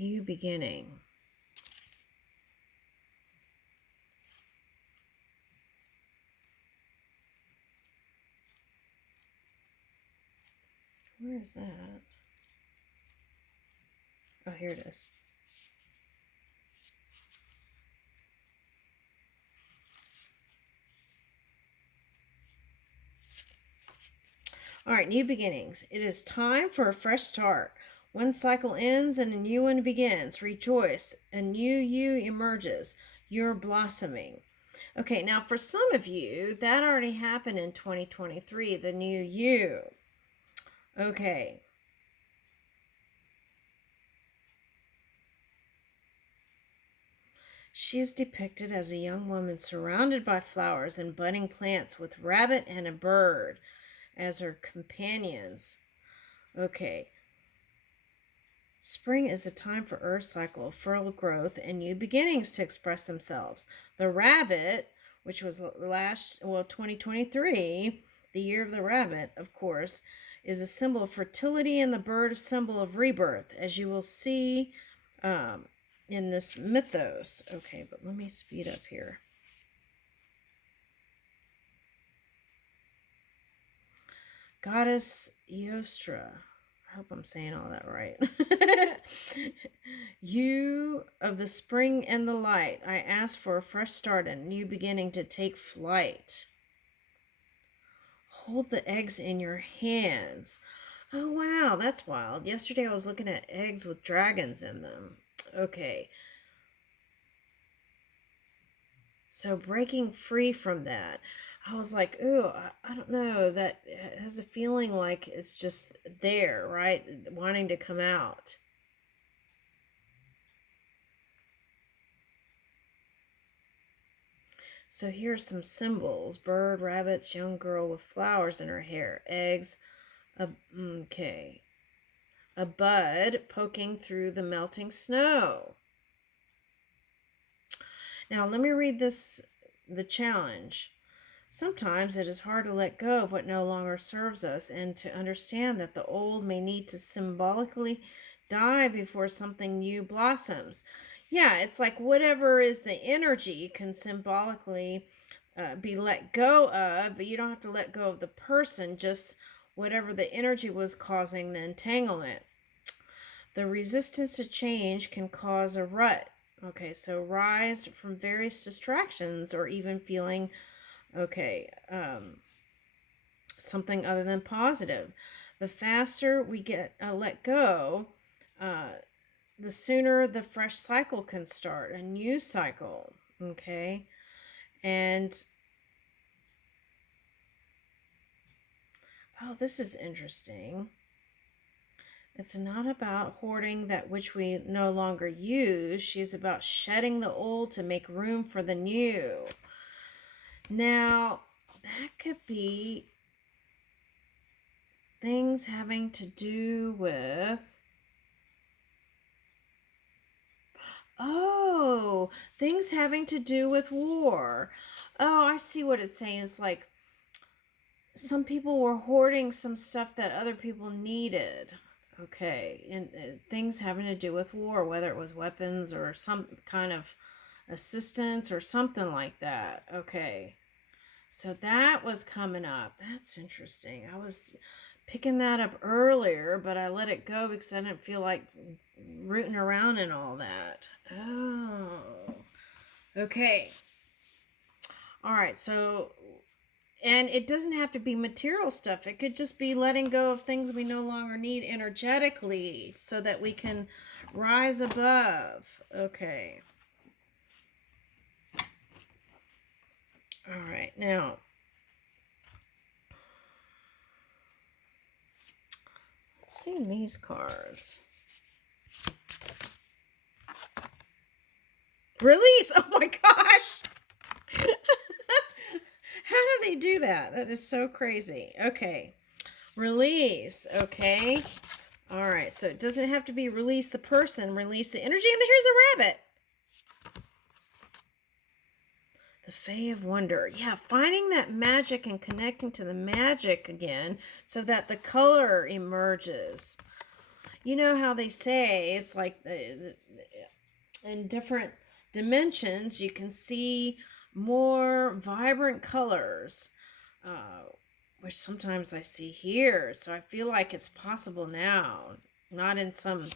New beginning. Where is that? Oh, here it is. All right, new beginnings. It is time for a fresh start. One cycle ends and a new one begins. Rejoice. A new you emerges. You're blossoming. Okay, now for some of you, that already happened in 2023, the new you. Okay. She is depicted as a young woman surrounded by flowers and budding plants with a rabbit and a bird as her companions. Okay. Spring is a time for Earth cycle, fertile growth, and new beginnings to express themselves. The rabbit, which was 2023, the year of the rabbit, of course, is a symbol of fertility, and the bird a symbol of rebirth, as you will see in this mythos. Okay, but let me speed up here. Goddess Eostra. I hope I'm saying all that right. You of the spring and the light, I ask for a fresh start and a new beginning to take flight. Hold the eggs in your hands. Oh, wow, that's wild. Yesterday I was looking at eggs with dragons in them. Okay. So breaking free from that, I was like, ooh, I don't know. That has a feeling like it's just there, right? Wanting to come out. So here's some symbols. Bird, rabbits, young girl with flowers in her hair, eggs, okay. A bud poking through the melting snow. Now let me read the challenge. Sometimes it is hard to let go of what no longer serves us and to understand that the old may need to symbolically die before something new blossoms. Yeah, it's like whatever is the energy can symbolically be let go of, but you don't have to let go of the person, just whatever the energy was causing the entanglement. The resistance to change can cause a rut. Okay, so rise from various distractions or even feeling something other than positive. The faster we get let go, the sooner the fresh cycle can start, a new cycle. Okay, and oh, this is interesting. It's not about hoarding that which we no longer use. She's about shedding the old to make room for the new. Now, that could be things having to do with, things having to do with war. Oh, I see what it's saying. It's like some people were hoarding some stuff that other people needed. Okay, and things having to do with war, whether it was weapons or some kind of assistance or something like that. Okay, so that was coming up. That's interesting. I was picking that up earlier, but I let it go because I didn't feel like rooting around in all that. Oh, okay. All right, so, and it doesn't have to be material stuff. It could just be letting go of things we no longer need energetically so that we can rise above. Okay. All right, now, let's see these cards. Release! Oh my gosh! How do they do that? That is so crazy. Okay. Release. Okay. All right. So it doesn't have to be release the person, release the energy. And here's a rabbit. The Fae of Wonder. Yeah, finding that magic and connecting to the magic again so that the color emerges. you know how they say it's like in different dimensions you can see more vibrant colors, uh, which sometimes I see here. So I feel like it's possible now, not in some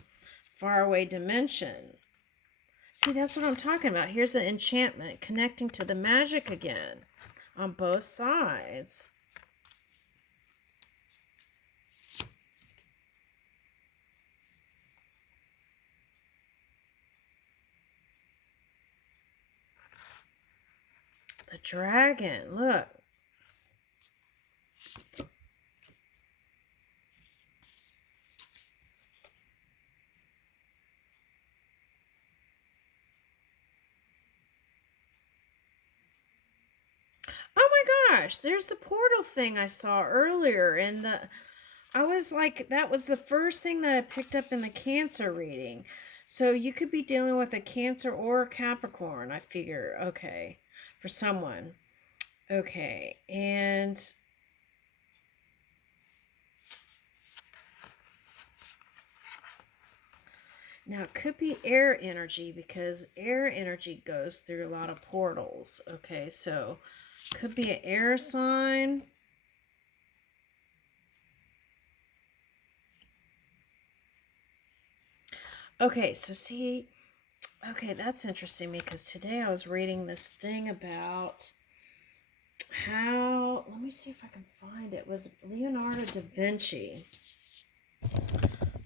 faraway dimension. See, that's what I'm talking about. Here's an enchantment connecting to the magic again on both sides. The dragon, look. Oh my gosh, there's the portal thing I saw earlier, and I was like, that was the first thing that I picked up in the Cancer reading. So you could be dealing with a Cancer or a Capricorn, I figure. Okay, for someone. Okay, and now it could be air energy because air energy goes through a lot of portals. Okay, so could be an air sign. Okay, so see, okay, that's interesting because today I was reading this thing about how, let me see if I can find it. It was Leonardo da Vinci.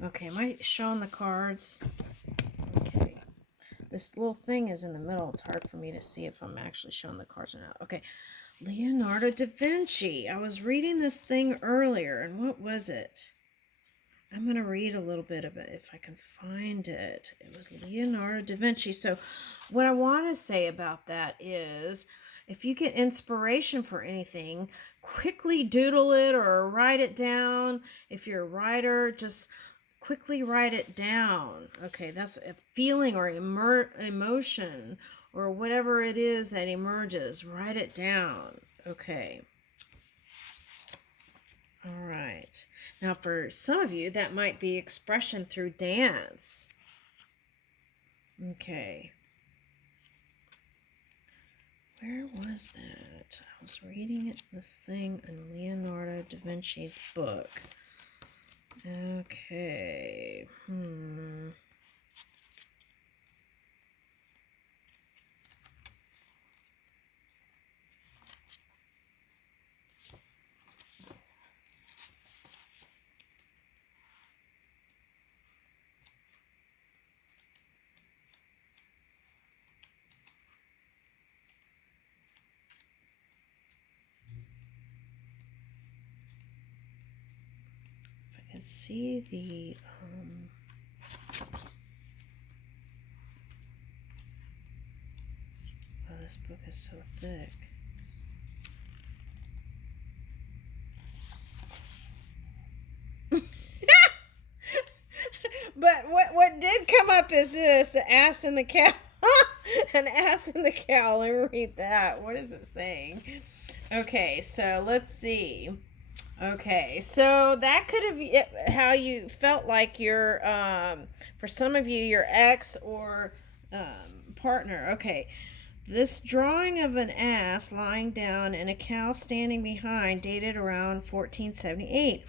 Okay, am I showing the cards? Okay. This little thing is in the middle. It's hard for me to see if I'm actually showing the cards or not. Okay. Leonardo da Vinci. I was reading this thing earlier, and what was it? I'm going to read a little bit of it if I can find it. It was Leonardo da Vinci. So what I want to say about that is if you get inspiration for anything, quickly doodle it or write it down. If you're a writer, just quickly write it down. Okay, that's a feeling or emotion or whatever it is that emerges. Write it down. Okay. All right. Now, for some of you, that might be expression through dance. Okay. Where was that? I was reading it, this thing in Leonardo da Vinci's book. Okay. If I can see the oh, this book is so thick. But what did come up is this: the ass and the cow. An ass and the cow. Let me read that. What is it saying? Okay, so let's see. Okay, so that could have how you felt like your for some of you your ex or partner. Okay, this drawing of an ass lying down and a cow standing behind, dated around 1478,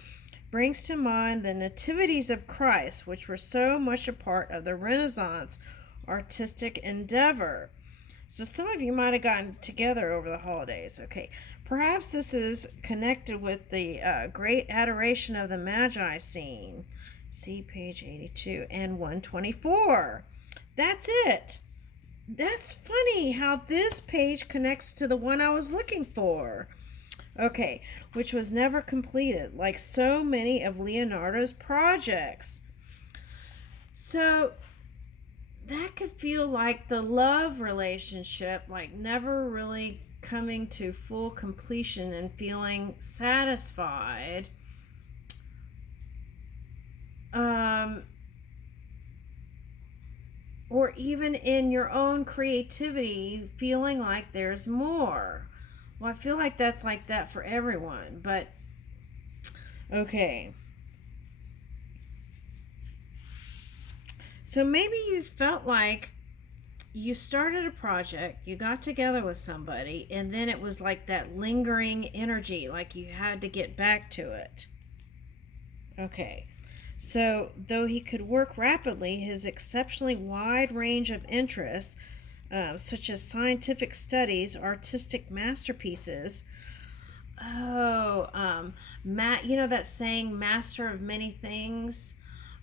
brings to mind the nativities of Christ, which were so much a part of the Renaissance artistic endeavor. So some of you might have gotten together over the holidays. Okay, perhaps this is connected with the great adoration of the Magi scene. See page 82 and 124. That's it. That's funny how this page connects to the one I was looking for. Okay, which was never completed, like so many of Leonardo's projects. So that could feel like the love relationship, like never really coming to full completion and feeling satisfied. Um, or even in your own creativity, feeling like there's more. Well, I feel like that's like that for everyone, but okay. So maybe you felt like you started a project, you got together with somebody, and then it was like that lingering energy, like you had to get back to it. Okay. So, though he could work rapidly, his exceptionally wide range of interests, such as scientific studies, artistic masterpieces, you know that saying, master of many things,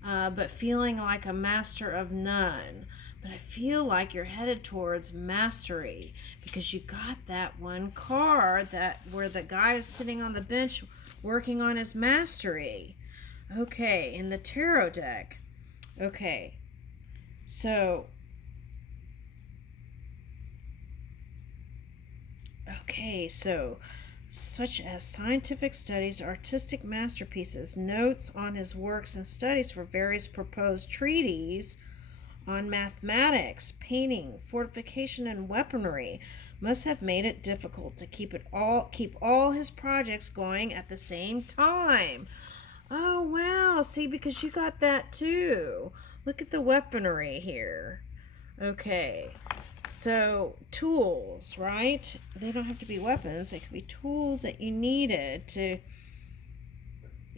but feeling like a master of none. But I feel like you're headed towards mastery because you got that one card that where the guy is sitting on the bench working on his mastery. Okay, in the tarot deck. Okay, so so such as scientific studies, artistic masterpieces, notes on his works and studies for various proposed treaties on mathematics, painting, fortification, and weaponry must have made it difficult to keep all his projects going at the same time. Oh wow, see, because you got that too. Look at the weaponry here. Okay. So, tools, right? They don't have to be weapons. They could be tools that you needed to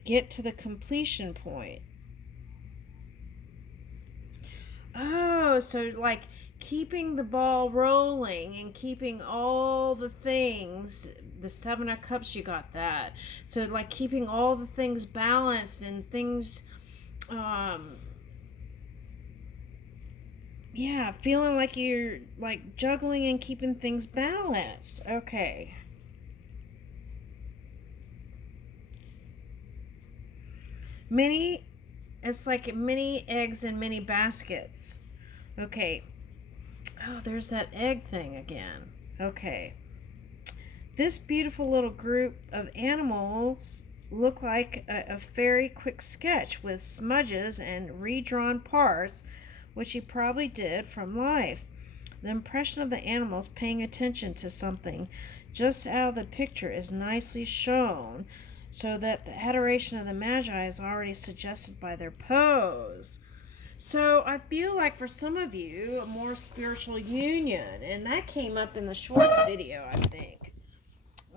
get to the completion point. Oh, so like keeping the ball rolling and keeping all the things, the Seven of Cups, you got that. So, like keeping all the things balanced and things, um, yeah, feeling like you're like juggling and keeping things balanced. Okay. Many, it's like many eggs in many baskets. Okay. Oh, there's that egg thing again. Okay. This beautiful little group of animals look like a very quick sketch with smudges and redrawn parts, which he probably did from life. The impression of the animals paying attention to something just out of the picture is nicely shown, so that the adoration of the Magi is already suggested by their pose. So I feel like for some of you, a more spiritual union, and that came up in the shorts video, I think.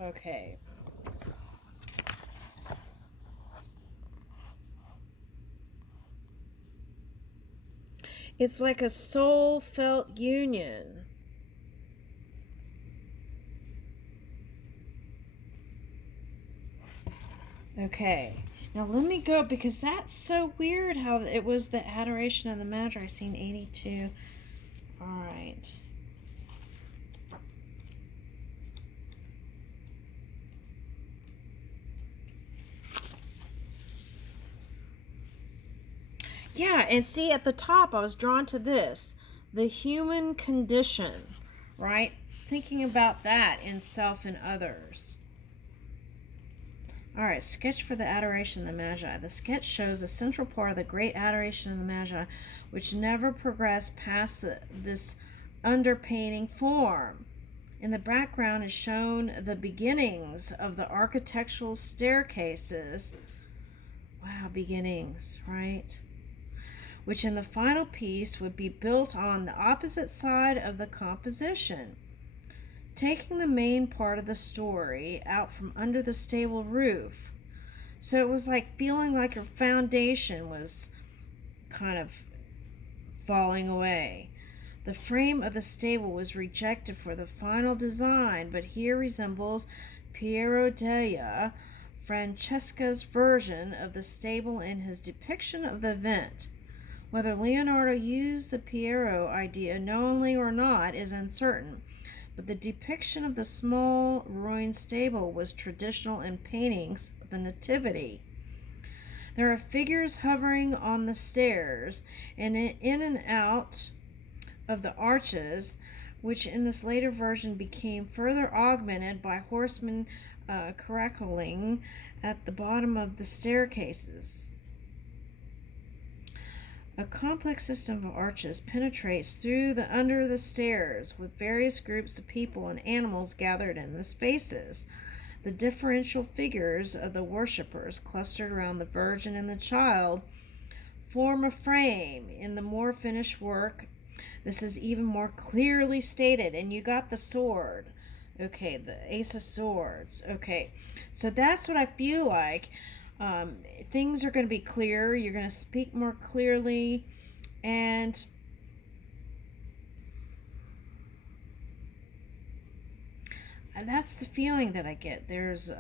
Okay. It's like a soul felt union. Okay. Now let me go because that's so weird how it was the adoration of the Magi, scene 82. All right. Yeah, and see at the top, I was drawn to this, the human condition, right? Thinking about that in self and others. All right, sketch for the adoration of the Magi. The sketch shows a central part of the great adoration of the Magi, which never progressed past this underpainting form. In the background is shown the beginnings of the architectural staircases. Wow, beginnings, right? Which in the final piece would be built on the opposite side of the composition. Taking the main part of the story out from under the stable roof. So it was like feeling like your foundation was kind of falling away. The frame of the stable was rejected for the final design, but here resembles Piero della Francesca's version of the stable in his depiction of the event. Whether Leonardo used the Piero idea knowingly or not is uncertain, but the depiction of the small ruined stable was traditional in paintings of the Nativity. There are figures hovering on the stairs and in and out of the arches, which in this later version became further augmented by horsemen caracoling at the bottom of the staircases. A complex system of arches penetrates through the under the stairs, with various groups of people and animals gathered in the spaces. The differential figures of the worshippers clustered around the Virgin and the Child form a frame in the more finished work. This is even more clearly stated. And you got the sword. Okay, the Ace of Swords. Okay, so that's what I feel like. Things are going to be clear. You're going to speak more clearly. And that's the feeling that I get. There's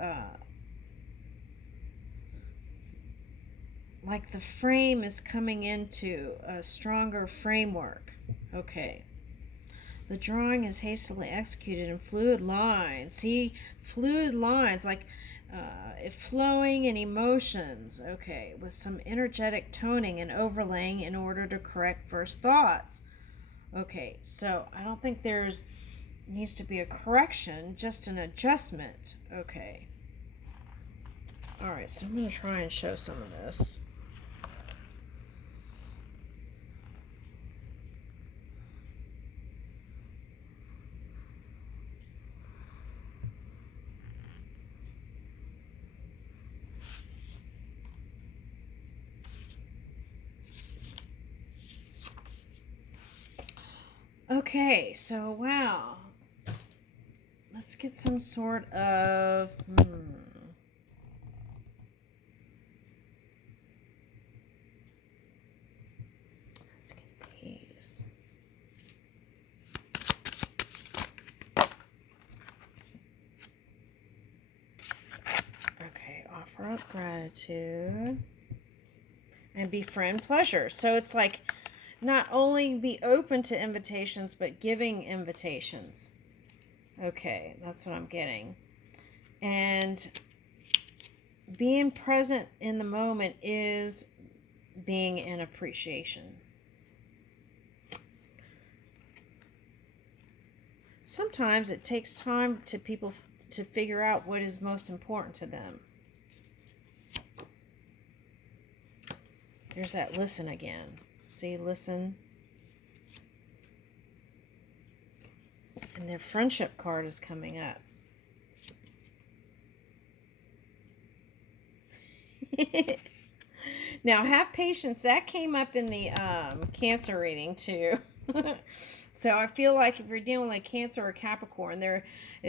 like the frame is coming into a stronger framework. Okay. The drawing is hastily executed in fluid lines. See, fluid lines, like flowing in emotions. Okay, with some energetic toning and overlaying in order to correct first thoughts. Okay, so I don't think there's needs to be a correction, just an adjustment. Okay. All right, so I'm going to try and show some of this. Okay, so wow. Let's get some sort of let's get these. Okay, offer up gratitude and befriend pleasure. So it's like not only be open to invitations, but giving invitations. Okay, that's what I'm getting. And being present in the moment is being in appreciation. Sometimes it takes time to people to figure out what is most important to them. There's that listen again. See, listen. And their friendship card is coming up. Now, have patience. That came up in the Cancer reading, too. So I feel like if you're dealing with Cancer or Capricorn,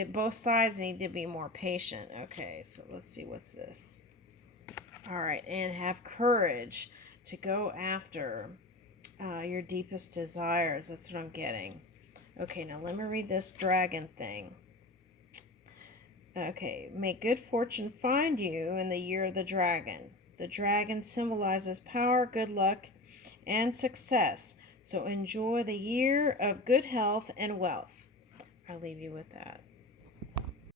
both sides need to be more patient. Okay, so let's see. What's this? All right, and have courage to go after your deepest desires. That's what I'm getting. Okay, now let me read this dragon thing. Okay, may good fortune find you in the year of the dragon. The dragon symbolizes power, good luck, and success. So enjoy the year of good health and wealth. I'll leave you with that.